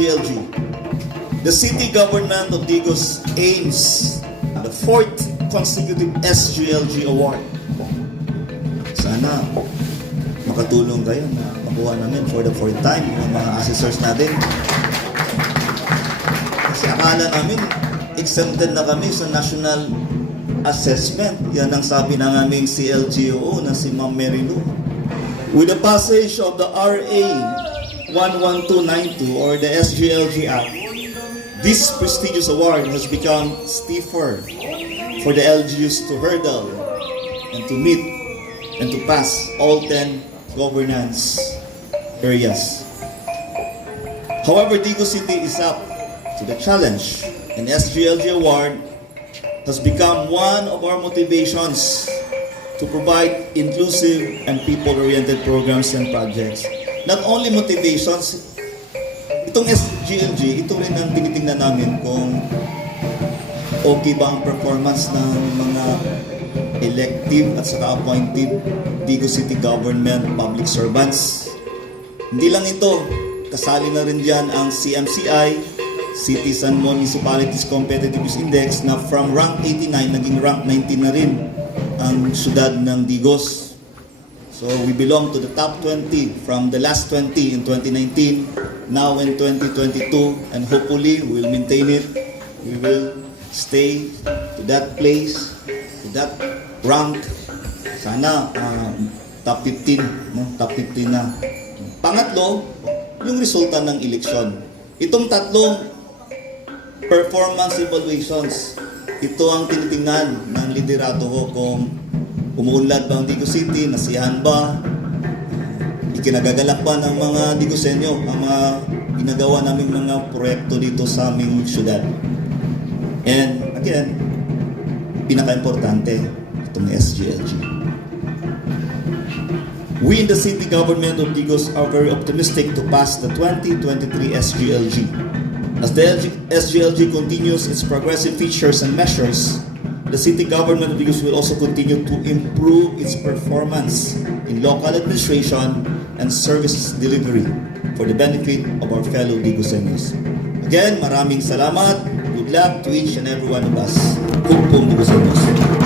SGLG. The city government of Digos aims at the 4th consecutive SGLG award. Sana makatulong kayo na makuha namin for the 4th time yung mga assessors natin. Kasi akala namin exempted na kami sa national assessment. Yan ang sabi ng aming CLGO na si Ma'am Mary Lou. With the passage of the RA 11292 or the SGLG Act, this prestigious award has become stiffer for the LGUs to hurdle and to meet and to pass all 10 governance areas. However, Digos City is up to the challenge, and SGLG award has become one of our motivations to provide inclusive and people-oriented programs and projects. Not only motivations, itong SGLG, ito rin ang tinitingnan namin kung okay ba ang performance ng mga elective at saka appointed Digos City Government public servants. Hindi lang ito, kasali na rin dyan ang CMCI, Cities and Municipalities Competitiveness Index, na from rank 89 naging rank 19 na rin ang syudad ng Digos. So we belong to the top 20 from the last 20 in 2019, now in 2022, and hopefully we will maintain it. We will stay to that place, to that rank. Sana top 15, no? Top 15 na. Pangatlo, yung resulta ng eleksyon. Itong tatlong performance evaluations, ito ang tinitingnan ng liderato ko kung umuunlad ba ang Digos City, nasiyahan ba, ikinagagalak ba ng mga Digosenyo ang mga ginagawa naming mga proyekto dito sa aming syudad. And again, pinaka-importante, itong SGLG. We in the city government of Digos are very optimistic to pass the 2023 SGLG. As the SGLG continues its progressive features and measures, the city government of Digos will also continue to improve its performance in local administration and service delivery for the benefit of our fellow Digosenyos. Again, maraming salamat. Good luck to each and every one of us. Kung Digosenyos.